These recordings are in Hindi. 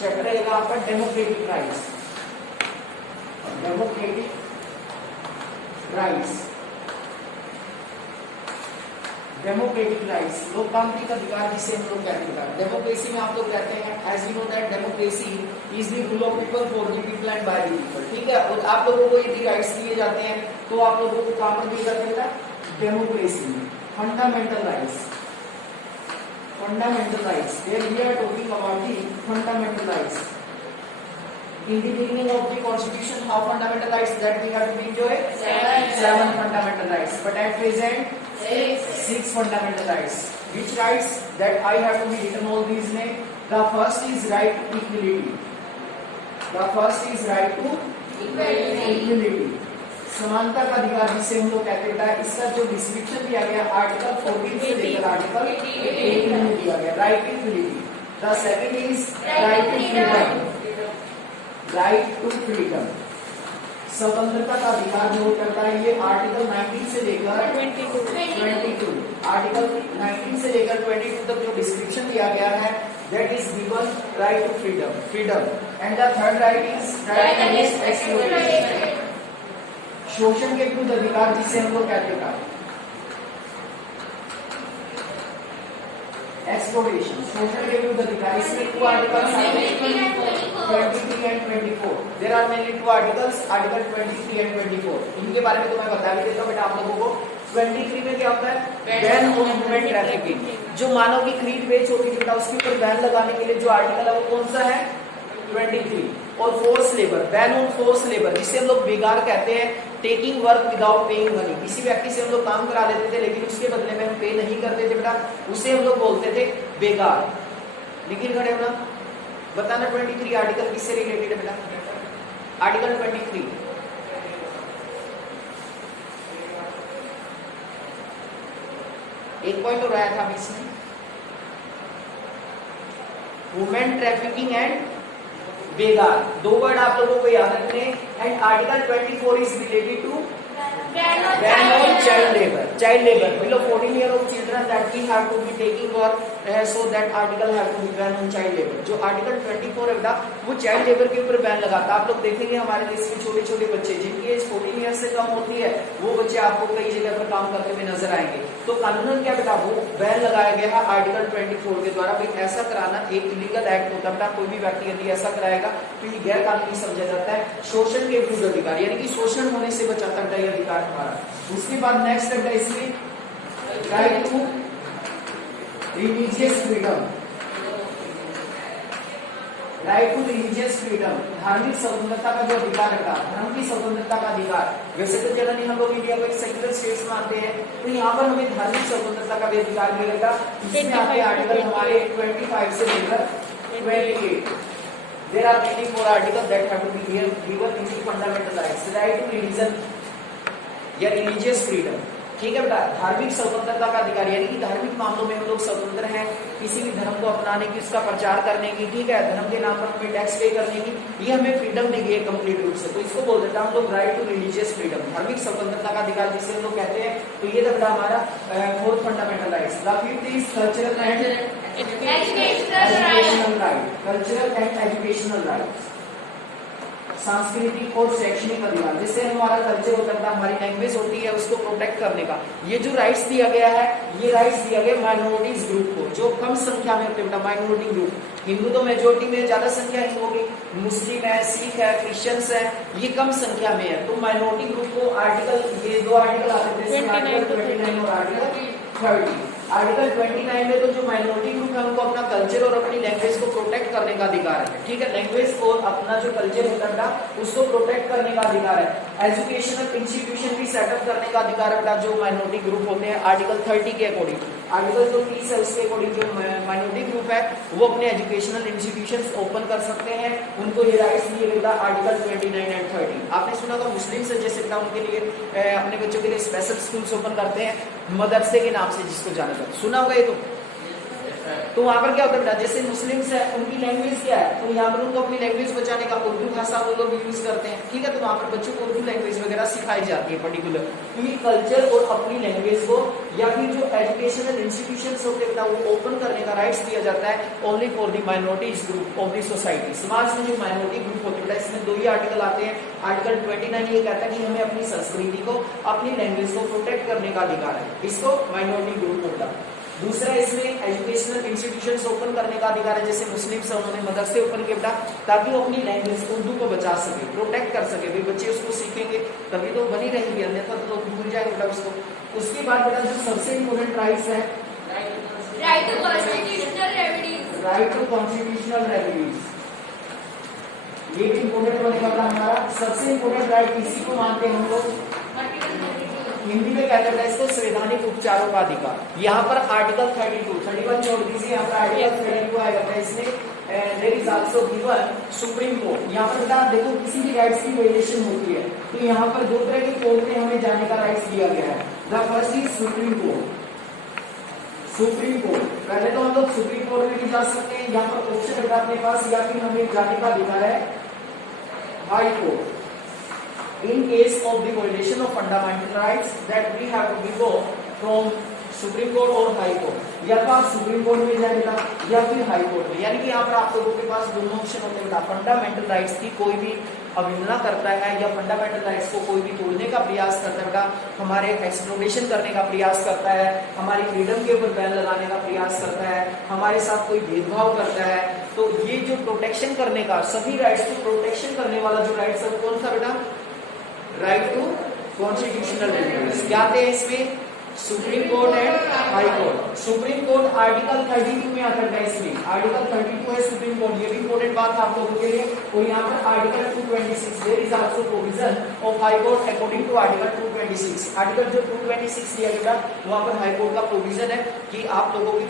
चैप्टर रहेगा आपका democratic rights. Democratic rights, democratic rights, लोकतांत्रिक अधिकार जिसे हम लोग कहते हैं। डेमोक्रेसी में आप लोग कहते हैं as you know that democracy is the rule of people for the people and by the people. ठीक है, और आप लोगों को यदि राइट्स दिए जाते हैं तो आप लोगों को कहां पर दिए जाते हैं? डेमोक्रेसी में। Fundamental rights, fundamental rights, here we are talking about the fundamental rights. In the beginning of the constitution, how fundamental rights that we have to enjoy? Seven fundamental rights. But at present, six fundamental rights. Which rights that I have to be written all these names? The first is right to equality. The first is right to equality. समानता का अधिकार जिसे हम लोग कहते हैं, इसका जो डिस्क्रिप्शन दिया गया आर्टिकल 14 से लेकर आर्टिकल 18 में दिया गया, right to equality. The second is right to freedom, right to freedom, स्वतंत्रता का अधिकार जो करता है, ये आर्टिकल 19 से लेकर 22, आर्टिकल 19 से लेकर 22 तक जो डिस्क्रिप्शन दिया गया है, that is given right to freedom, freedom. And the third right is right against exploitation, शोषण के विरुद्ध अधिकार जिसे हम लोग कहते हैं एक्सप्लॉइटेशन, शोषण के विरुद्ध अधिकार। इसमें two articles 23 and 24, there are mainly two articles, article 23 and 24। इनके बारे में तो मैं बता भी देता हूं बेटा आप लोगों को। 23 में क्या होता है? बैन ऑन ह्यूमन ट्रैफिकिंग, जो मानव की खरीद बेच होती है बेटा, उसके ऊपर बैन लगाने के लिए जो आर्टिकल है वो कौन सा है? 23। और force labour, ban on force labour, जिसे हम लोग बेगार कहते हैं, taking work without paying money, किसी व्यक्ति से हम लोग काम करा लेते थे लेकिन उसके बदले में हम पे नहीं करते थे बेटा, उसे हम लोग बोलते थे बेगार। लेकिन खड़े होना, बताना 23 आर्टिकल किससे रिलेटेड है बेटा? आर्टिकल 23 एक पॉइंट हो रहा था इसमें, वुमेन ट्रैफिकिंग एंड बेगार, दो वर्ड आप लोगों को याद रखने। And article 24 is related to ban on child labour, child labour below 14 year of children that we have to be taking work, so that article have to be ban on child labour. जो आर्टिकल 24 है बेटा वो चाइल्ड लेबर के ऊपर बैन लगाता है। आप लोग देखेंगे हमारे देश में छोटे छोटे बच्चे जिनकी एज 14 ईयर से कम होती है, वो बच्चे आपको कई जगह पर काम करते हुए नजर आएंगे। तो कानूनन क्या बेटा, वो बैन लगाया गया है आर्टिकल 24 के द्वारा। भाई ऐसा कराना एक इलीगल एक्ट होता है बेटा, कोई भी व्यक्ति यदि ऐसा कराएगा तो ये गैर कानूनी समझा जाता है। शोषण के विरुद्ध अधिकार, यानी कि शोषण होने से बचाता है ये अधिकार हमारा। उसके बाद नेक्स्ट है इसमें right to religious freedom, right to religious freedom, धार्मिक स्वतंत्रता का जो अधिकार है, धर्म की स्वतंत्रता का अधिकार। वैसे तो जनरली हम लोग इंडिया को एक सेक्युलर स्टेट मानते हैं, तो यहाँ पर हमें धार्मिक स्वतंत्रता का भी अधिकार मिलेगा। इसमें आपके आर्टिकल हमारे 25 से लेकर 28, there are many more article that have to be given in the fundamental rights. Right to religion या रिलीजियस फ्रीडम, ठीक है बेटा, धार्मिक स्वतंत्रता का अधिकार, यानी कि धार्मिक मामलों में हम लोग स्वतंत्र हैं, किसी भी धर्म को अपनाने की, उसका प्रचार करने की, ठीक है, धर्म के नाम पर हमें टैक्स पे करने की, ये हमें फ्रीडम दी गई है कंप्लीट रूप से। तो इसको बोल देते हैं हम लोग राइट टू रिलीजियस फ्रीडम, धार्मिक स्वतंत्रता का अधिकार जिसे हम लोग कहते हैं। तो ये बेटा हमारा fourth fundamental rights. The fifth is cultural and educational right, cultural and educational right, सांस्कृतिक और शैक्षणिक अधिकार, जिससे हमारा कल्चर होता है, हमारी लैंग्वेज होती है, उसको प्रोटेक्ट करने का। ये जो राइट्स दिया गया है, ये राइट्स दिया गया माइनॉरिटीज ग्रुप को, जो कम संख्या में होते हैं, माइनॉरिटी ग्रुप। हिंदू तो मेजोरिटी में, ज्यादा संख्या हिंदुओं की, मुस्लिम है, सिख है, क्रिश्चियंस है, ये कम संख्या में है। तो माइनॉरिटी ग्रुप को आर्टिकल, ये दो आर्टिकल आते थे, आर्टिकल 29 और आर्टिकल 30। आर्टिकल 29 में तो जो माइनॉरिटी ग्रुप है उनको अपना कल्चर और अपनी लैंग्वेज को प्रोटेक्ट करने का अधिकार है, ठीक है, लैंग्वेज और अपना जो कल्चर होता है उसको प्रोटेक्ट करने का अधिकार है। एजुकेशनल इंस्टीट्यूशन भी सेटअप करने का अधिकार है जो माइनॉरिटी ग्रुप होते हैं आर्टिकल 30 के अकॉर्डिंग। आर्टिकल जो 30 है उसके अकॉर्डिंग जो माइनॉरिटी ग्रुप है वो अपने एजुकेशनल इंस्टीट्यूशन ओपन कर सकते हैं, उनको ये राइट्स दिए गए आर्टिकल 29 एंड 30। आपने सुना था मुस्लिम से जैसे उनके लिए अपने बच्चों के लिए स्पेशल स्कूल्स ओपन करते हैं मदरसे के नाम से, जिसको जाना जाता, सुना होगा ये तो। तो वहां पर क्या होता है बेटा, जैसे मुस्लिम्स है उनकी लैंग्वेज क्या है, तो यहाँ पर उनको अपनी लैंग्वेज बचाने का उर्दू भाषा वो लोग यूज करते हैं, ठीक है। तो वहाँ पर बच्चों को उर्दू लैंग्वेज वगैरह सिखाई जाती है पर्टिकुलर। तो ये कल्चर और अपनी लैंग्वेज को या फिर जो एजुकेशनल इंस्टीट्यूशंस होते हैं वो ओपन करने का राइट्स दिया जाता है only for the minorities group of the society. समाज में जो माइनॉरिटी ग्रुप होते हैं इसमें 2 ही आर्टिकल आते हैं। आर्टिकल 29 ये कहता है कि हमें अपनी संस्कृति को अपनी लैंग्वेज को प्रोटेक्ट करने का अधिकार है, इसको माइनॉरिटी ग्रुप होता है। दूसरा इसमें एजुकेशनल इंस्टीट्यूशंस ओपन करने का अधिकार है, जैसे मुस्लिम से उन्होंने मदरसे ओपन किया ताकि वो अपनी लैंग्वेज उर्दू को बचा सके, प्रोटेक्ट कर सके, भाई बच्चे उसको सीखेंगे तभी तो बनी रहेंगी, अन्यथा तो लोग भूल जाएंगे बेटा उसको। उसके बाद बेटा जो सबसे इम्पोर्टेंट राइट्स है, राइट टू कॉन्स्टिट्यूशनल रेमेडीज, ये भी इम्पोर्टेंट होने वाला हमारा सबसे इम्पोर्टेंट राइट। इसी को मानते हैं हम लोग, हिंदी में क्या कहता है इसको, संवैधानिक उपचारों का अधिकार। यहाँ पर आर्टिकल 31 छोड़ दीजिए, यहाँ पर आर्टिकल 32 आएगा था इसमें, there is also given supreme court. यहाँ पर बेटा देखो किसी भी राइट्स की वायलेशन होती है तो यहाँ पर 2 तरह के कोर्ट में हमें जाने का राइट्स दिया गया है। The first is supreme court. Supreme court पहले तो हम लोग सुप्रीम कोर्ट में भी जा सकते हैं, यहाँ पर ऑप्शन बेटा अपने पास, या फिर हमें जाने का अधिकार है high court. In case of the violation of fundamental rights that we have to go from Supreme Court और High Court, या तो आप सुप्रीम कोर्ट में जाएगा या फिर हाई कोर्ट में। यानी कि यहाँ पर आप लोगों के पास दोनों ऑप्शन होते हैं बेटा। फंडामेंटल राइट्स की कोई भी अवहेलना करता है या फंडामेंटल राइट्स को कोई भी तोड़ने का प्रयास करता है बेटा, हमारे एक्सप्लोरेशन करने का प्रयास करता है, हमारी फ्रीडम के ऊपर बैन लगाने का प्रयास करता है, हमारे साथ कोई भेदभाव करता है, तो ये जो प्रोटेक्शन करने का, सभी राइट्स को प्रोटेक्शन करने वाला जो राइट्स है वो कौन सा बेटा, राइट टू कॉन्स्टिट्यूशनल रेमेडीज। क्या थे इसमें, supreme court and high court. Supreme court article 32 में आता है, इसमें आर्टिकल 32 है सुप्रीम कोर्ट, ये भी इंपॉर्टेंट बात है आप लोगों के लिए। और यहाँ पर article 226 there is also provision of high court according to article 226। Article जो 226 दिया गया वहां पर हाई कोर्ट का प्रोविजन है कि आप लोगों की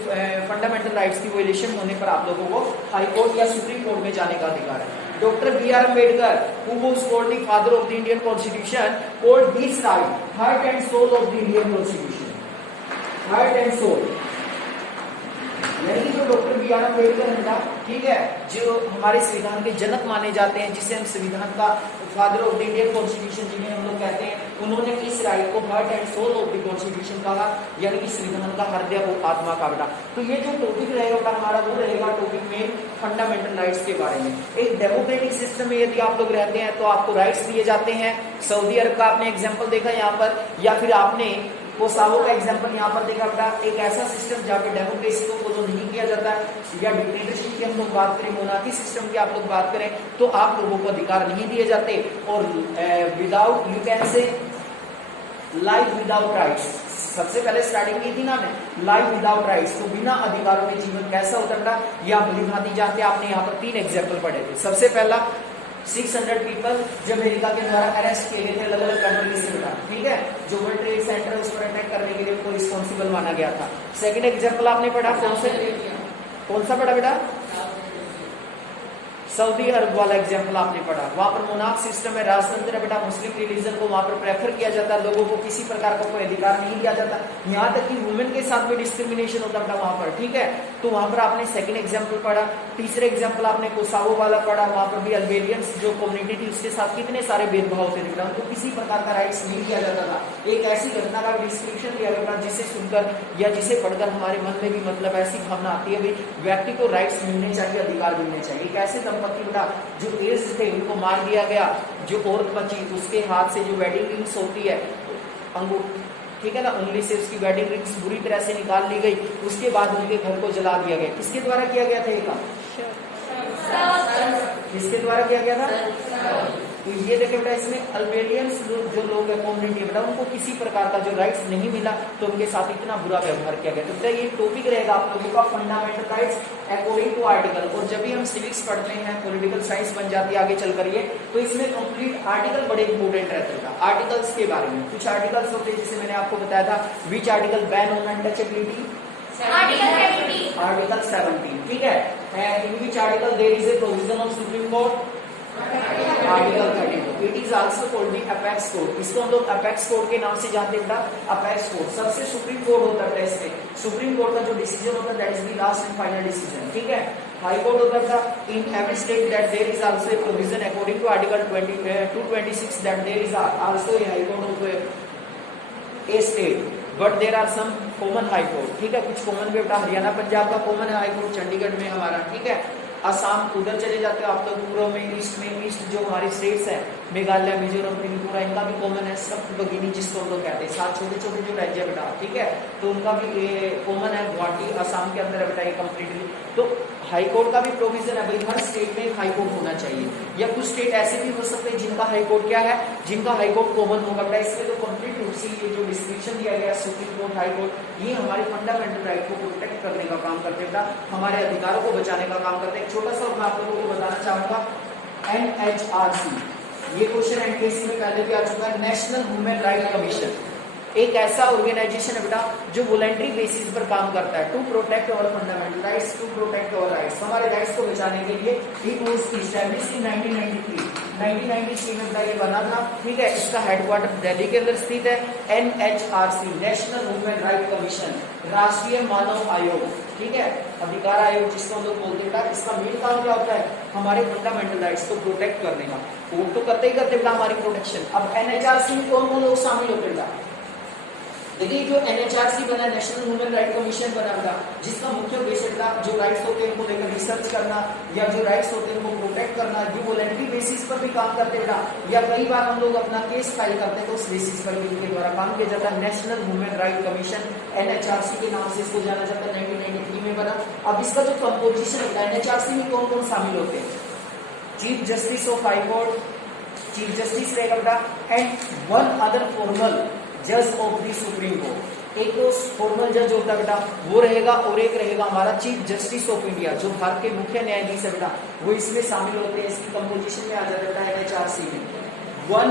फंडामेंटल राइट्स की वायलेशन होने पर आप लोगों को हाई कोर्ट या सुप्रीम कोर्ट में जाने का अधिकार है। Dr. B.R. Ambedkar, who was called the father of the Indian Constitution, called this right heart and soul of the Indian Constitution. Heart and soul. यानी जो डॉक्टर बी आर अम्बेडकर है, ठीक है, जो हमारे संविधान के जनक माने जाते हैं, जिसे हम संविधान का father of the Indian constitution जिन्हें हम लोग कहते हैं, उन्होंने इस राइट को heart and soul of the constitution कहा, यानी कि संविधान का हृदय और आत्मा का बेटा। तो ये जो टॉपिक रहेगा बेटा हमारा वो रहेगा टॉपिक में फंडामेंटल राइट्स के बारे में। एक डेमोक्रेटिक सिस्टम में यदि आप लोग रहते हैं तो आपको राइट्स दिए जाते हैं। सऊदी अरब का आपने एग्जाम्पल देखा यहाँ पर, या फिर आपने कोसावो का एग्जांपल यहाँ पर देखा बेटा, एक ऐसा सिस्टम जहाँ पे डेमोक्रेसी को फॉलो नहीं किया जाता है, या डिक्टेटरशिप की हम लोग बात करें, मोनार्की सिस्टम की आप लोग बात करें, तो आप लोगों को अधिकार नहीं दिए जाते। और without, you can say life without rights, सबसे पहले स्टार्टिंग की थी ना मैं, लाइफ विदाउट राइट्स, तो बिना अधिकारों के जीवन कैसा होता बेटा, ये आप भली भांति जानते हैं। आपने यहाँ पर 3 एग्जाम्पल पढ़े थे। सबसे पहला 600 पीपल जब अमेरिका के द्वारा अरेस्ट किए गए थे अलग अलग कंट्री से बेटा, ठीक है, जो वर्ल्ड ट्रेड सेंटर उस पर अटैक करने के लिए उनको रिस्पॉन्सिबल माना गया था। सेकंड एग्जांपल आपने पढ़ा कौन सा पढ़ा बेटा, सऊदी अरब वाला एग्जांपल आपने पढ़ा। वहां पर मोनार्क सिस्टम है, राजतंत्र है बेटा, मुस्लिम रिलीजन को वहां पर प्रेफर किया जाता है, लोगों को किसी प्रकार का कोई अधिकार नहीं दिया जाता, यहाँ तक कि वुमेन के साथ भी डिस्क्रिमिनेशन होता बेटा वहां पर, ठीक है। तो वहां पर आपने सेकंड एग्जांपल पढ़ा। तीसरे एग्जांपल आपने कोसावो वाला पढ़ा, वहां पर भी अल्बेनियंस जो कम्युनिटी थी उसके साथ कितने सारे भेदभाव होते थे बेटा, उनको किसी प्रकार का राइट्स नहीं दिया जाता था। एक ऐसी घटना का डिस्क्रिप्शन दिया बेटा जिसे सुनकर या जिसे पढ़कर हमारे मन में भी मतलब ऐसी भावना आती है भाई व्यक्ति को राइट्स मिलने चाहिए, अधिकार मिलने चाहिए। एक ऐसे दंपति बेटा जो एज थे उनको मार दिया गया, जो औरत बची उसके हाथ से जो वेडिंग रिंग्स होती है अंगूठी, ठीक है ना, उंगली से उसकी वेडिंग रिंग्स बुरी तरह से निकाल ली गई, उसके बाद उनके घर को जला दिया गया। किसके द्वारा किया गया था ये काम, किसके द्वारा किया गया था। तो ये देखे बेटा इसमें अल्बेनियंस जो लोग है कम्युनिटी बेटा उनको किसी प्रकार का जो राइट्स नहीं मिला, तो उनके साथ इतना बुरा व्यवहार किया गया। तो बेटा ये टॉपिक रहेगा आप लोगों का fundamental rights according to article. और जब भी हम सिविक्स पढ़ते हैं, पॉलिटिकल साइंस बन जाती है आगे चल कर ये, तो इसमें कंप्लीट आर्टिकल बड़े इंपोर्टेंट रहते हैं। आर्टिकल्स के बारे में कुछ आर्टिकल्स होते हैं जैसे मैंने आपको बताया था, which article ban on untouchability, article 17, ठीक है। In which article there is a provision of supreme court, article 32। It is also called the apex court, इसको हम लोग अपेक्स कोर्ट के नाम से जानते हैं। अपेक्स कोर्ट सबसे सुप्रीम कोर्ट होता है इसमें, सुप्रीम कोर्ट का जो डिसीजन होता है that is the last and final decision, ठीक है। High Court होता था in every state that there is also a provision according to Article 226 that there is also a High Court of a state, but there are some common High Court. ठीक है, कुछ कॉमन भी बेटा हरियाणा पंजाब का कॉमन है हाई कोर्ट, चंडीगढ़ में हमारा, ठीक है, असम उधर चले जाते हो आप तो पूर्व में, ईस्ट जो हमारे स्टेट्स हैं मेघालय, मिजोरम, त्रिपुरा, इनका भी कॉमन है सप्तगिनी जिसको हम लोग कहते हैं, 7 छोटे छोटे जो राज्य है बेटा, ठीक है, तो उनका भी ये कॉमन है, गुवाहाटी असम के अंदर है बेटा ये कम्प्लीटली। तो हाई कोर्ट का भी प्रोविजन है भाई, हर स्टेट में हाई कोर्ट होना चाहिए, या कुछ स्टेट ऐसे भी हो सकते हैं जिनका हाई कोर्ट क्या है, जिनका हाई कोर्ट कॉमन होगा बेटा। इसमें तो कंप्लीट रूप से ये जो डिस्क्रिप्शन दिया गया सुप्रीम कोर्ट, हाई कोर्ट, ये हमारे फंडामेंटल राइट को प्रोटेक्ट करने का काम करते हैं, हमारे अधिकारों को बचाने का काम करते हैं। छोटा सा मैं आप लोगों को बताना चाहूंगा, NHRC, ये क्वेश्चन एनटीएससी में पहले भी आ चुका है, नेशनल ह्यूमन राइट कमीशन, एक ऐसा ऑर्गेनाइजेशन है बेटा जो वॉलंटरी बेसिस पर काम करता है to protect our fundamental rights, to protect our rights, हमारे राइट्स को बचाने के लिए। इट वाज एस्टैब्लिश्ड इन 1993 में ये बना था, ठीक है। इसका हेडक्वार्टर दिल्ली के अंदर स्थित है। NHRC, national human right commission, राष्ट्रीय मानव आयोग, ठीक है, अधिकार आयोग जिसको हम लोग बोलते हैं। इसका मेन काम क्या होता है, हमारे फंडामेंटल राइट्स को प्रोटेक्ट करने का, वो तो करते ही करते बेटा हमारी प्रोटेक्शन। अब NHRC में कौन कौन लोग शामिल होते हैं? देखिए जो NHRC बना, नेशनल ह्यूमन राइट कमीशन बना था, जिसका मुख्य उद्देश्य था जो राइट्स होते हैं उनको लेकर रिसर्च करना, या जो राइट्स होते हैं उनको प्रोटेक्ट करना, जो वॉलंटरी बेसिस पर भी काम करते बेटा, या कई बार हम लोग अपना केस फाइल करते हैं तो उस बेसिस पर भी इनके द्वारा काम किया जाता है। National human right commission NHRC के नाम से इसको जाना जाता है, 1993 में बना। अब इसका जो कंपोजिशन होता है, NHRC में कौन कौन शामिल होते हैं? Chief justice of high court, chief justice रहेगा बेटा, एंड वन अदर फॉर्मल जज ऑफ द सुप्रीम कोर्ट। एक तो फॉर्मल जज होता है बेटा वो रहेगा, और एक रहेगा हमारा चीफ जस्टिस ऑफ इंडिया, जो भारत के मुख्य न्यायाधीश है बेटा, वो इसमें शामिल होते हैं। इसकी कंपोजिशन में आ जाता है NHRC में one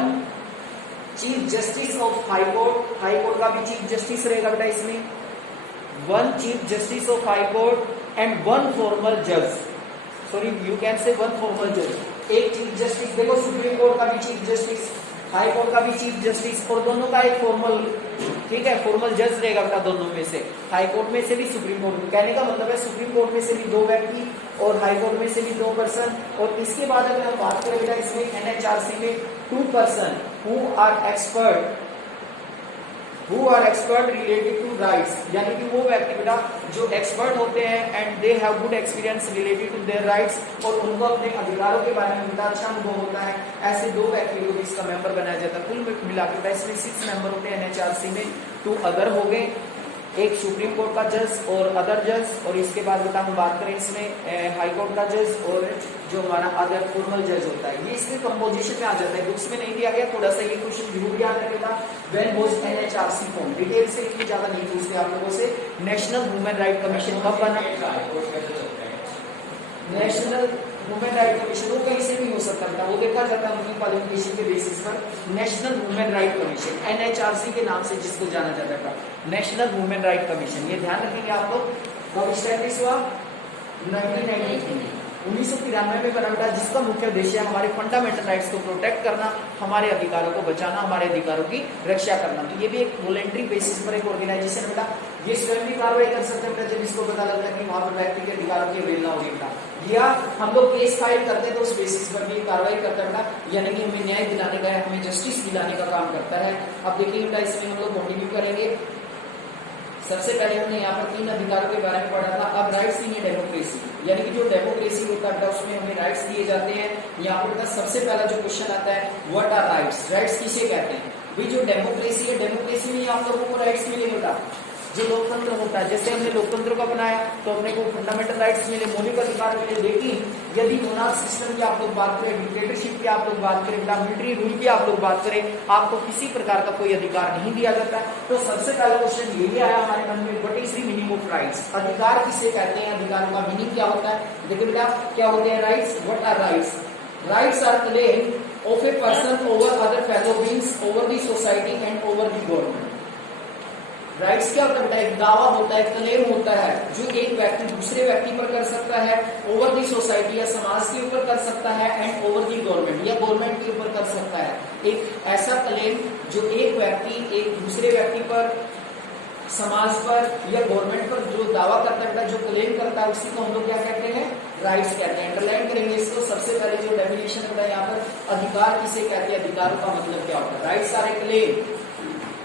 chief justice of high court, high court का भी चीफ जस्टिस रहेगा बेटा इसमें, one chief justice of high court and one formal जज, sorry you can say one formal जज, एक चीफ जस्टिस। देखो सुप्रीम कोर्ट का भी चीफ जस्टिस, हाई कोर्ट का भी चीफ जस्टिस, और दोनों का एक फॉर्मल, ठीक है, फॉर्मल जज रहेगा बेटा दोनों में से, हाई कोर्ट में से भी सुप्रीम कोर्ट में। कहने का मतलब है सुप्रीम कोर्ट में से भी 2 व्यक्ति और हाई कोर्ट में से भी 2 पर्सन। और इसके बाद अगर हम बात करें बेटा इसमें NHRC में 2 person who are expert related to rights, यानी कि वो व्यक्ति बेटा जो एक्सपर्ट होते हैं and they have good experience related to their rights, और उनको अपने अधिकारों के बारे में बेटा अच्छा अनुभव होता है। ऐसे 2 व्यक्ति को इसका मेंबर बनाया जाता है। कुल मिलाकर इसमें 6 मेंबर होते हैं NHRC में, 2 अदर हो गए, एक सुप्रीम कोर्ट का जज और अदर जज, और इसके बाद बेटा हम बात करें इसमें हाई कोर्ट का जज और जो हमारा अदर फॉर्मल जज होता है। ये इसके कंपोजिशन में आ जाता है, बुक्स में नहीं दिया गया, थोड़ा सा ये क्वेश्चन जरूर याद रखेगा। When was NHRC form, detail से इतनी ज्यादा नहीं पूछते आप लोगों से। नेशनल ह्यूमन राइट कमीशन कब बना? नेशनल ह्यूमन राइट कमीशन वो कहीं से भी हो सकता था, वो देखा जाता है उनकी क्वालिफिकेशन के बेसिस पर। National human right commission NHRC के नाम से जिसको जाना जाता था, नेशनल ह्यूमन राइट कमीशन, ये ध्यान रखेंगे आप लोग। कब स्टैब्लिश हुआ? 1993 में बना बेटा, जिसका मुख्य उद्देश्य है हमारे फंडामेंटल राइट्स को प्रोटेक्ट करना, हमारे अधिकारों को बचाना, हमारे अधिकारों की रक्षा करना। तो ये भी एक वॉलंटरी बेसिस पर एक ऑर्गेनाइजेशन बेटा, ये स्वयं भी कार्रवाई कर सकते हैं जब इसको पता लगता है कि वहां पर व्यक्ति के अधिकारों की अवहेलना हो रही है, या हम लोग केस फाइल करते हैं तो उस बेसिस पर भी कार्रवाई करता है, यानी कि हमें न्याय दिलाने का, हमें जस्टिस दिलाने का काम करता है। अब देखिए बेटा इसमें हम लोग कंटिन्यू करेंगे। सबसे पहले हमने यहाँ पर 3 अधिकारों के बारे में पढ़ा था। अब राइट्स इन डेमोक्रेसी, यानी कि जो डेमोक्रेसी होता है उसमें हमें राइट्स दिए जाते हैं। यहाँ पर सबसे पहला जो क्वेश्चन आता है, व्हाट आर राइट्स? राइट्स किसे कहते हैं? भाई जो डेमोक्रेसी है, डेमोक्रेसी में आप लोगों को राइट्स मिले बेटा, जो लोकतंत्र होता है, जैसे हमने लोकतंत्र को अपनाया तो अपने को फंडामेंटल राइट्स मिले, मौलिक अधिकार मिले। लेकिन यदि मोनार्क सिस्टम की आप लोग बात करें, डिक्टेटरशिप की आप लोग बात करें, मिलिट्री रूल की आप लोग बात करें, आपको किसी प्रकार का कोई अधिकार नहीं दिया जाता है। तो सबसे पहला क्वेश्चन यही आया हमारे मन में, what is the meaning of rights? अधिकार किसे कहते हैं? अधिकारों का मीनिंग क्या होता है? देखिए बेटा क्या होते हैं rights? What are rights? Rights are claim of a person over other fellow beings, over the society and over the government. Rights क्या होता है बेटा? एक दावा होता है, क्लेम होता है जो एक व्यक्ति दूसरे व्यक्ति पर कर सकता है, ओवर दी सोसाइटी या समाज के ऊपर कर सकता है, एंड ओवर दी गवर्नमेंट या गवर्नमेंट के ऊपर कर सकता है। एक ऐसा क्लेम जो एक व्यक्ति एक दूसरे व्यक्ति पर, समाज पर या गवर्नमेंट पर जो दावा करता है बेटा, जो क्लेम करता है, उसी को हम लोग क्या कहते हैं? राइट्स कहते हैं। अंडरलाइन करेंगे इसको। सबसे पहले जो डेफिनेशन होता है यहाँ पर, अधिकार किसे कहते हैं, अधिकारों का मतलब क्या होता है। Rights are a claim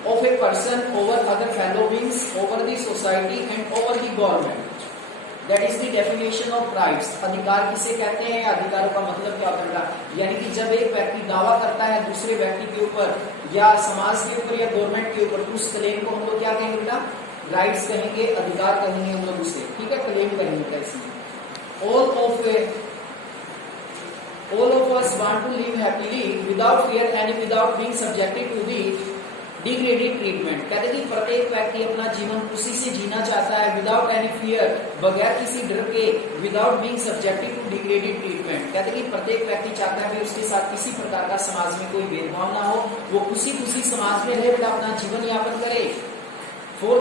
of a person over other fellow beings, over the society and over the government. That is the definition of rights. अधिकार किसे कहते हैं, अधिकारों का मतलब क्या होता है। यानी कि जब एक व्यक्ति दावा करता है दूसरे व्यक्ति के ऊपर या समाज के ऊपर या गवर्नमेंट के ऊपर, उस क्लेम को हम लोग क्या कहेंगे बेटा, राइट्स कहेंगे, अधिकार कहेंगे हम लोग उसे, ठीक है, क्लेम कहेंगे। कैसे all of us want to live happily without fear and without being subjected to the degraded treatment। कहते हैं कि प्रत्येक व्यक्ति अपना जीवन खुशी से जीना चाहता है, विदाउट एनी फियर, बगैर किसी डर के, without being subjected to degraded treatment. कहते हैं कि प्रत्येक व्यक्ति चाहता है कि उसके साथ किसी प्रकार का समाज में कोई भेदभाव ना हो, वो खुशी खुशी समाज में रहे, बेटा अपना जीवन यापन करे। For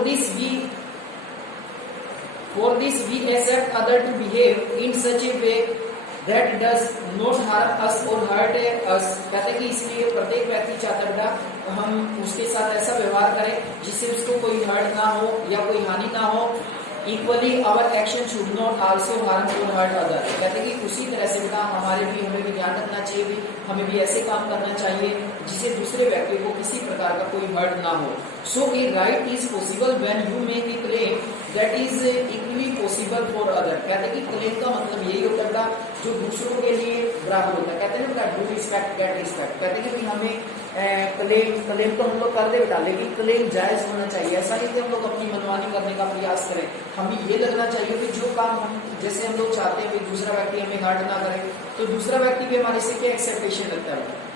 this we accept other to behave in such a way that does not harm us or hurt us। कहते हैं कि इसलिए प्रत्येक व्यक्ति चाहता है बेटा हम उसके साथ ऐसा व्यवहार करें जिससे उसको कोई हर्ट ना हो या कोई हानि ना हो। Equally our action should not also harm और हर्ट अदर। कहते हैं कि उसी तरह से बेटा हमें भी ध्यान रखना चाहिए, भी हमें भी ऐसे काम करना चाहिए जिससे दूसरे व्यक्ति को किसी प्रकार का कोई हर्ट ना हो। So a right is possible when you make a claim that is equally possible for other. कहते हैं कि क्लेम का मतलब यही होता है जो दूसरों के लिए बराबर होता है। कहते हैं ना डू रिस्पेक्ट गेट रिस्पेक्ट। कहते हैं कि हमें क्लेम तो हम लोग कर दे बेटा, लेकिन क्लेम जायज होना चाहिए। ऐसा नहीं कि हम लोग अपनी मनमानी करने का प्रयास करें। हमें ये लगना चाहिए कि जो काम हम जैसे हम लोग चाहते हैं कि दूसरा व्यक्ति हमें हर्ट ना करे, तो दूसरा व्यक्ति भी हमारे से क्या एक्सेप्टेशन लगता है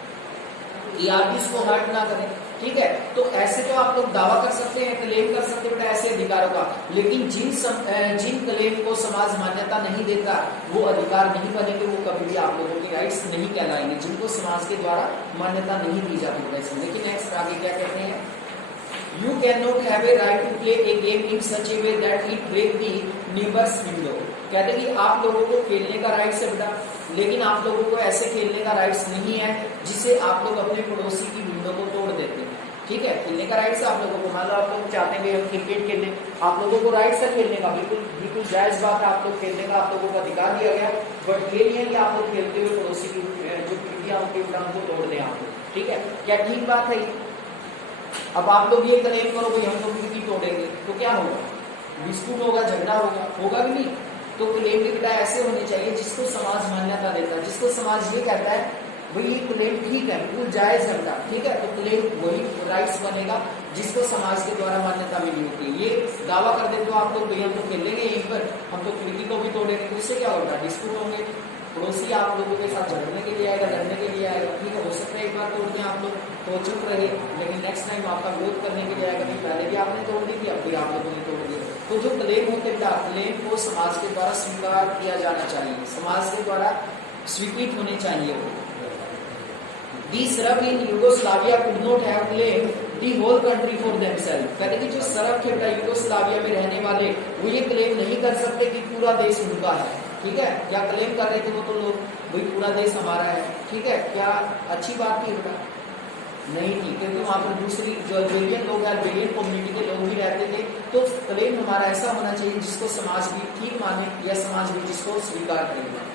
कि आप भी इसको हर्ट ना करें, ठीक है। तो ऐसे तो आप लोग दावा कर सकते हैं, क्लेम कर सकते हैं बेटा ऐसे अधिकारों का, लेकिन जिन क्लेम को समाज मान्यता नहीं देता वो अधिकार नहीं बनेंगे, वो कभी भी आप लोगों के राइट्स नहीं कहलाएंगे, जिनको समाज के द्वारा मान्यता नहीं दी जाती वैसे। लेकिन नेक्स्ट आगे क्या कहते हैं, you can not have a right to play a game in such a way that it break the neighbour's window. कहते हैं कि आप लोगों को खेलने का राइट्स है बेटा, लेकिन आप लोगों को ऐसे खेलने का राइट्स नहीं है जिससे आप लोग अपने पड़ोसी की विंडो को तोड़ देते हैं, ठीक है। खेलने का राइट्स है आप लोगों को। मान लो आप लोग चाहते हैं हम क्रिकेट खेलने, आप लोगों को राइट्स है खेलने का, बिल्कुल जायज बात है, आप लोग खेलने का आप लोगों को अधिकार दिया गया। बट ये नहीं है कि आप लोग खेलते हुए पड़ोसी की जो खिड़कियां उनके उनको तोड़ दें आप लोग, ठीक है। क्या ठीक बात है? अब आप लोग ये क्लेम करो भाई हम लोग खिड़की तोड़ेंगे तो क्या होगा, डिस्प्यूट होगा, झगड़ा होगा कि नहीं। तो क्लेम के बेटा ऐसे होने चाहिए जिसको समाज मान्यता देता है, जिसको समाज ये कहता है भाई ये क्लेम ठीक है, बिल्कुल जायज है बेटा, ठीक है। तो क्लेम वही राइट्स बनेगा जिसको समाज के द्वारा मान्यता मिली होती है। ये दावा कर दे तो आप लोग भाई हम तो खेलेंगे यहीं पर, हम तो खिड़की को भी तोड़ेंगे, तो इससे क्या होगा, डिस्प्यूट होंगे, पड़ोसी आप लोगों के साथ झगड़ने के लिए आएगा, लड़ने के लिए आएगा, ठीक है। हो सकता है एक बार तोड़ दें आप लोग तो चुप रहे, लेकिन नेक्स्ट टाइम आपका विरोध करने के लिए आएगा, नहीं पहले भी आपने तोड़ दी थी, अब भी आप लोगों ने तोड़ दी। तो जो क्लेम होते हैं क्लेम को समाज के द्वारा स्वीकार किया जाना चाहिए, समाज के द्वारा स्वीकृत होने चाहिए। The Serb in Yugoslavia could not have claimed the whole country for themselves। कहते कि जो सरब थे बेटा यूगोस्लाविया में रहने वाले, वो ये क्लेम नहीं कर सकते कि पूरा देश उनका है, ठीक है। क्या क्लेम कर रहे थे वो तो लोग भाई पूरा देश हमारा है, ठीक है। क्या अच्छी बात थी बेटा? नहीं थी, क्योंकि वहां पर दूसरी जो अल्बेनियन लोग हैं, अल्बेनियन कम्युनिटी के लोग भी रहते थे। तो क्लेम हमारा ऐसा होना चाहिए जिसको समाज भी ठीक माने या समाज भी जिसको स्वीकार करेगा।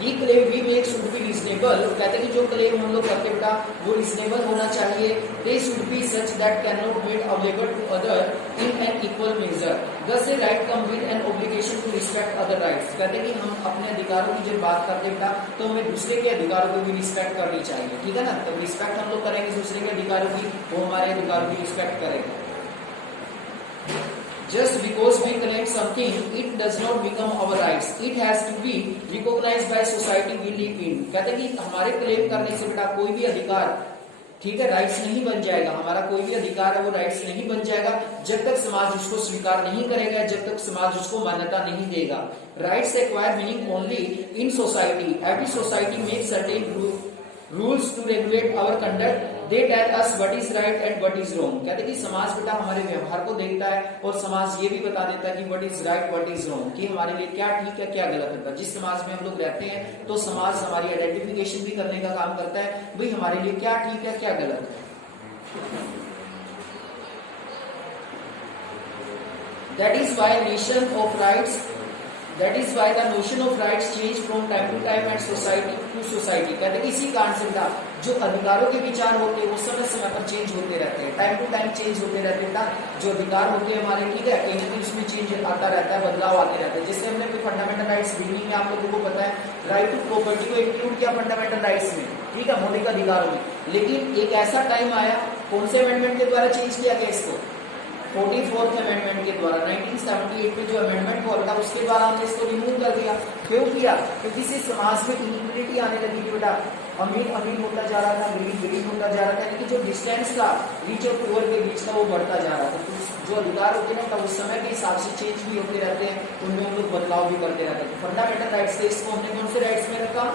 ये claim we make should be reasonable. कहते हैं कि जो क्लेम हम लोग करते बेटा वो रीजनेबल होना चाहिए। They should be such that can not made available to other in an equal measure. Thus a right come with an obligation to respect other rights. कहते हैं कि हम अपने अधिकारों की जब बात करते बेटा तो हमें दूसरे के अधिकारों को भी रिस्पेक्ट करनी चाहिए, ठीक है ना। तो रिस्पेक्ट हम लोग करेंगे दूसरे के अधिकारों की, वो हमारे अधिकारों की रिस्पेक्ट करेगा। Just because we claim something, it does not become our rights. It has to be recognized by society we live in। कहते हैं कि हमारे क्लेम करने से बेटा कोई भी अधिकार, ठीक है, राइट्स नहीं बन जाएगा। हमारा कोई भी अधिकार है वो राइट्स नहीं बन जाएगा जब तक समाज उसको स्वीकार नहीं करेगा, जब तक समाज उसको मान्यता नहीं देगा। Rights acquire meaning only in society. Every society make certain rules to regulate our conduct. They tell us what is right and what is wrong. कहते कि समाज बेटा हमारे व्यवहार को देखता है और समाज ये भी बता देता है कि what is right what is wrong, कि हमारे लिए क्या ठीक है क्या गलत है। जिस समाज में हम लोग रहते हैं तो समाज हमारी आइडेंटिफिकेशन भी करने का काम करता है, भाई हमारे लिए क्या ठीक है क्या गलत है। That is why nation of rights That is why the notion of rights change from time to time and society to society. कहते हैं इसी कारण से बेटा जो अधिकारों के विचार होते हैं वो समय समय पर चेंज होते रहते हैं, टाइम टू टाइम चेंज होते रहते हैं बेटा। जो अधिकार होते हैं हमारे, ठीक है, कहीं ना कहीं उसमें चेंज आता रहता है, बदलाव आते रहते हैं। जैसे हमने कोई फंडामेंटल राइट्स बिगिनिंग में आप लोगों को पता है, राइट टू प्रॉपर्टी को इंक्लूड किया फंडामेंटल राइट्स में, ठीक है, मौलिक अधिकारों में। लेकिन एक ऐसा टाइम आया, कौन से अमेंडमेंट के द्वारा चेंज किया गया इसको? 44th अमेंडमेंट के द्वारा 1978 में जो अमेंडमेंट हुआ था उसके द्वारा हमने इसको रिमूव कर दिया। क्यों किया? क्योंकि इससे समाज में इनइक्वालिटी आने लगी थी बेटा, अमीर अमीर होता जा रहा था, गरीब गरीब होता जा रहा था, यानी कि जो डिस्टेंस था रिच और पुअर के बीच का वो बढ़ता जा रहा था। तो जो अधिकार होते हैं ना उस समय के हिसाब से चेंज भी होते रहते हैं, उनमें हम लोग बदलाव भी करते रहते हैं। फंडामेंटल राइट्स से इसको हमने कौन से राइट्स में रखा?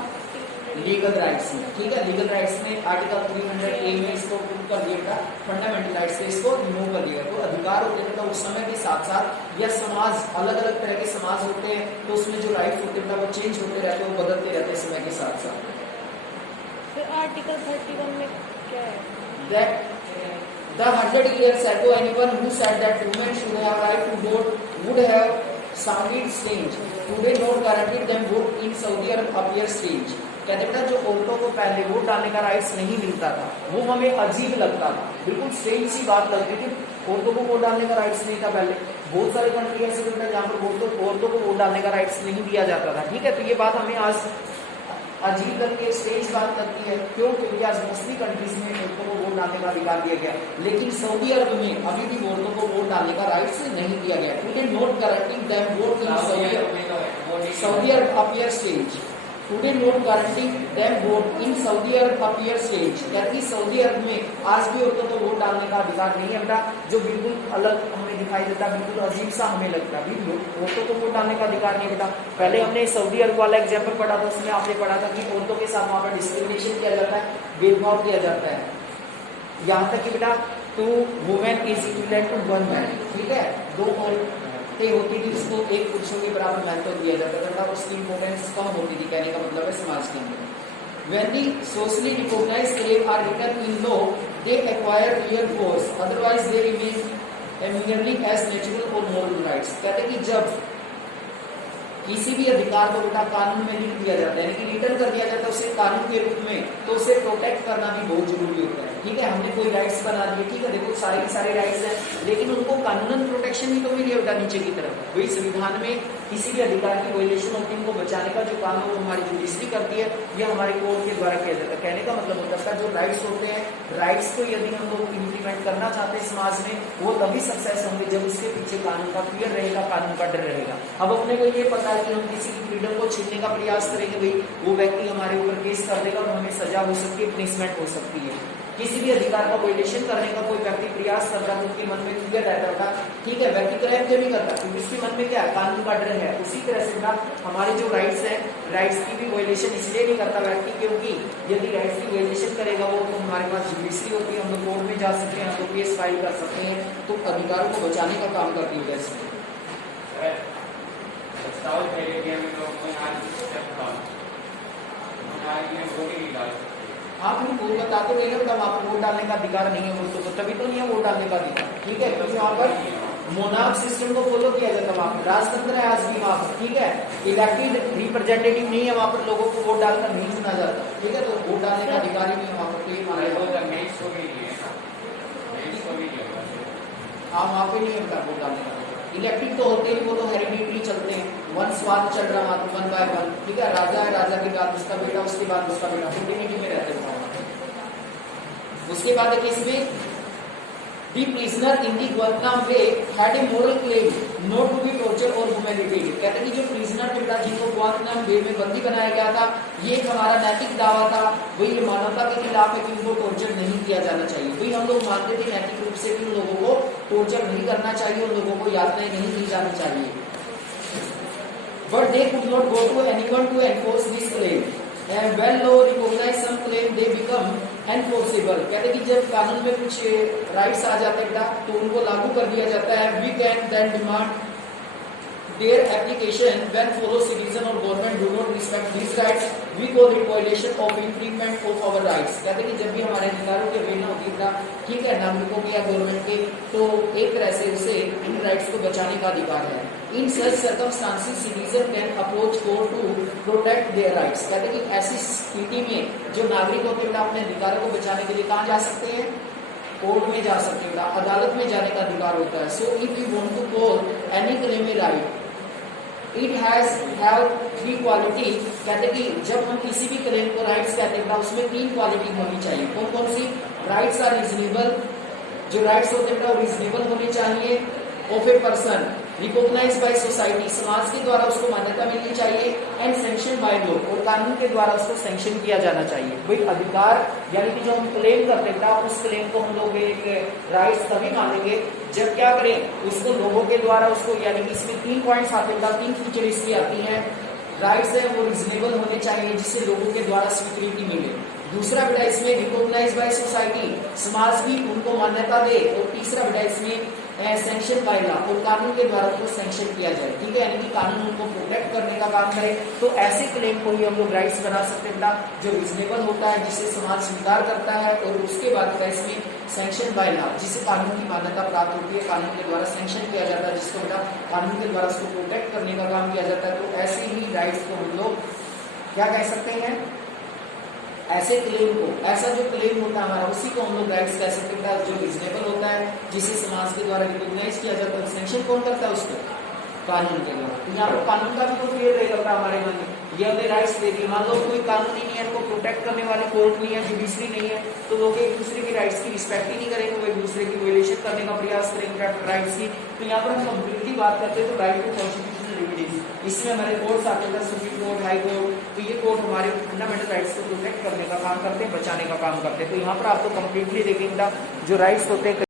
लीगल राइट्स में, ठीक है। लीगल राइट्स में आर्टिकल 300A में इसको प्रूव कर दिया था, फंडामेंटल राइट्स से इसको रिमूव कर दिया। तो अधिकार होते हैं तो उस समय के साथ साथ या समाज, अलग अलग तरह के समाज होते हैं तो उसमें जो राइट्स होते हैं वो चेंज होते रहते हैं, वो बदलते रहते हैं समय के साथ साथ। फिर आर्टिकल 31 में क्या है? That the 100 years ago anyone who said that women should have right to vote would have sounded strange. Today not guaranteed them vote in Saudi Arab appears strange. कहते बेटा जो औरतों को पहले वोट डालने का राइट्स नहीं मिलता था वो हमें अजीब लगता था, बिल्कुल स्ट्रेंज सी बात लगती थी। औरतों को वोट डालने का राइट्स नहीं था पहले। बहुत सारे कंट्री ऐसे बेटा जहाँ पर औरतों को वोट डालने का राइट्स नहीं दिया जाता था, ठीक है। तो ये बात हमें आज अजीब लगती है, स्ट्रेंज बात लगती है। क्यों? क्योंकि आज मुस्लिम कंट्रीज में औरतों को वोट डालने का अधिकार दिया गया, लेकिन सऊदी अरब में अभी भी औरतों को वोट डालने का राइट्स नहीं दिया गया। Today not guaranteeing them vote in Saudi Arab appear stage. Today not guaranteeing them vote in Saudi Arab appear stage. यानी सऊदी अरब में आज भी औरतों को वोट डालने का अधिकार नहीं है बेटा, जो बिल्कुल अलग हमें दिखाई देता, बिल्कुल अजीब सा हमें लगता है। औरतों को वोट डालने का अधिकार नहीं बेटा। पहले हमने सऊदी अरब वाला एग्जाम्पल पढ़ा था, उसमें आपने पढ़ा था कि औरतों के साथ वहां पर डिस्क्रिमिनेशन किया जाता है, भेदभाव किया जाता है। यहाँ तक कि बेटा two women is equivalent to one man, ठीक है। दो औरतें होती थी उसको एक पुरुषों के बराबर महत्व दिया जाता था, उसकी इंपोर्टेंस कम होती थी, कहने का मतलब है समाज के अंदर। When the socially recognized claims are written in law, they acquire real force, otherwise they remain merely as natural or moral rights. कहते हैं कि जब किसी भी अधिकार को बेटा कानून में लिख दिया जाता है, यानी कि रिटर्न कर दिया जाता है उसे कानून के रूप में, तो उसे प्रोटेक्ट करना भी बहुत जरूरी होता है, ठीक है। हमने कोई राइट्स बना दिए, ठीक है, देखो सारे के सारे राइट्स हैं, लेकिन उनको कानूनन प्रोटेक्शन भी तो मिली है बेटा नीचे की तरफ। वही संविधान में किसी भी अधिकार की वायलेशन होती है उनको बचाने का जो काम है वो हमारी जुडिशरी करती है, यह हमारे कोर्ट के द्वारा किया जाता है। कहने का मतलब होता है जो राइट्स होते हैं, राइट्स को यदि हम लोग इम्प्लीमेंट करना चाहते हैं समाज में, वो तभी सक्सेस होंगे जब उसके पीछे कानून का फियर रहेगा, कानून का डर रहेगा। अब अपने को ये पता है कि हम किसी की फ्रीडम को छीनने का प्रयास करेंगे, भाई वो व्यक्ति हमारे ऊपर केस कर देगा और हमें सजा हो सकती है, पनिशमेंट हो सकती है। किसी भी अधिकार का वायलेशन करने का कोई व्यक्ति प्रयास करता है तो उसके मन में फियर रहता है, ठीक है, व्यक्ति क्राइम क्यों नहीं करता? क्योंकि उसके मन में क्या है? कानून का डर है। उसी तरह से हमारे जो राइट्स हैं, राइट्स की भी वायलेशन इसलिए नहीं करता व्यक्ति क्योंकि यदि राइट्स की वायलेशन करेगा वो तो हमारे पास जुडिशरी होती है, हम लोग कोर्ट में जा सकते हैं, हम लोग केस फाइल कर सकते हैं, तो अधिकारों को बचाने का काम करती है। आप वो बताते रहे ना तब आपको वोट डालने का अधिकार नहीं है औरतों को, तभी तो नहीं है वोट डालने का अधिकार, ठीक है। क्योंकि वहाँ पर मोनार्क सिस्टम को फॉलो किया जाता है, वहाँ पर राजतंत्र है आज भी वहाँ पर, ठीक है। इलेक्टेड रिप्रेजेंटेटिव नहीं है वहाँ पर, लोगों को वोट डालकर नहीं चुना जाता, ठीक है। तो वोट डालने का अधिकार ही नहीं है वहाँ पर। हाँ, वहाँ पे नहीं होता वोट डालने का। इलेक्टेड तो होते हैं, वो तो हेरिडिटरी चलते हैं, वंशवाद चल रहा वहाँ वन बाय वन, ठीक है। राजा है, राजा के बाद उसका बेटा, उसके बाद उसका बेटा, कंटिन्यूटी में रहते हैं। उसके बाद है इसमें The prisoner in the Guantanamo Bay had a moral claim not to be tortured or humiliated. कहते हैं कि जो prisoner बेटा जिनको गुआंतनामो बे में बंदी बनाया गया था, ये एक हमारा नैतिक दावा था, वही ये मानवता के खिलाफ है कि उनको टॉर्चर नहीं किया जाना चाहिए। वही हम लोग मानते थे नैतिक रूप से कि उन लोगों को टॉर्चर नहीं करना चाहिए, उन लोगों को यातनाएं नहीं दी जानी चाहिए। But they could not go to anyone to enforce this claim. And when law recognize some claim, they become enforceable. कहते कि जब कानून में कुछ राइट्स आ जाते हैं तो उनको लागू कर दिया जाता है। We can then demand their application when fellow citizen or government do not respect these rights. We call it violation of infringement of our rights. कहते कि जब भी हमारे अधिकारों की अवहेलना होती है, ठीक है, नागरिकों की या गवर्नमेंट के, तो एक तरह से उसे इन राइट्स को बचाने का अधिकार है। In such circumstances citizen can approach court to protect their rights. कहते हैं कि ऐसी स्थिति में जो नागरिक होते हैं अपने अधिकारों को बचाने के लिए कहाँ जा सकते हैं? कोर्ट में जा सकते हैं, अदालत में जाने का अधिकार होता है। So if you want to call any claim a right it have three quality. कहते हैं कि जब हम किसी भी क्लेम को राइट्स कहते हैं उसमें तीन क्वालिटी होनी चाहिए। कौन कौन सी? राइट्स आर रीजनेबल, जो राइट्स होते हैं वो रीजनेबल होने चाहिए। Of a person recognised by society, समाज के द्वारा उसको मान्यता मिलनी चाहिए। एंड सैंक्शन बाय लॉ, और कानून के द्वारा उसको सैंक्शन किया जाना चाहिए। भाई अधिकार यानी कि जो हम क्लेम करते हैं उस क्लेम को हम लोग एक राइट्स तभी मानेंगे जब क्या करें, उसको लोगों के द्वारा उसको, यानी कि इसमें 3 पॉइंट्स आते हैं, 3 फीचर इसकी आती हैं। राइट्स है वो रिजनेबल होने चाहिए जिससे लोगों के द्वारा स्वीकृति मिले। दूसरा बेटा इसमें रिकॉग्नाइज बाय सोसाइटी, समाज भी उनको मान्यता दे। और तीसरा बेटा इसमें सैंक्शन बाय लॉ, और कानून के द्वारा उनको सैंक्शन किया जाए। ठीक है, यानी कि कानून उनको प्रोटेक्ट करने का काम करे। तो ऐसे क्लेम को ही हम लोग राइट्स बना सकते हैं जो रिजनेबल होता है, जिससे समाज स्वीकार करता है। और उसके बाद इसमें सैंक्शन बाय लॉ, जिससे कानून की मान्यता प्राप्त होती है, कानून के द्वारा सैंक्शन किया जाता है, जिसको बेटा कानून के द्वारा उसको प्रोटेक्ट करने का काम किया जाता है। तो ऐसे ही राइट्स को हम लोग क्या कह सकते हैं? ऐसे क्लेम को, ऐसा जो क्लेम होता है हमारा, उसी को हम लोग राइट्स कह सकते हैं जो रीजनेबल होता है, जिसे समाज के द्वारा रिकॉग्नाइज किया जाता है। सैंक्शन कौन करता है उसको? कानून के द्वारा। तो यहाँ पर कानून का भी तो फेयर रहेगा हमारे मन में। ये हमने राइट्स दे दी, मान लो कोई कानून ही नहीं है, इनको प्रोटेक्ट करने वाले कोर्ट नहीं है, जुडिशरी नहीं है, तो लोग एक दूसरे की राइट्स की रिस्पेक्ट ही नहीं करेंगे, वो एक दूसरे की वायलेशन करने का प्रयास करेंगे राइट्स की। तो यहाँ पर हम कंप्लीटली बात करते हैं तो राइट टू कॉन्स्टिट्यूशनल रेमेडीज, इसमें हमारे कोर्ट्स आते हैं, सुप्रीम कोर्ट, हाई कोर्ट। तो ये कोर्ट हमारे फंडामेंटल राइट्स को प्रोटेक्ट करने का काम करते हैं, बचाने का काम करते हैं। तो यहाँ पर आपको कंप्लीटली देखेंगे जो राइट्स होते हैं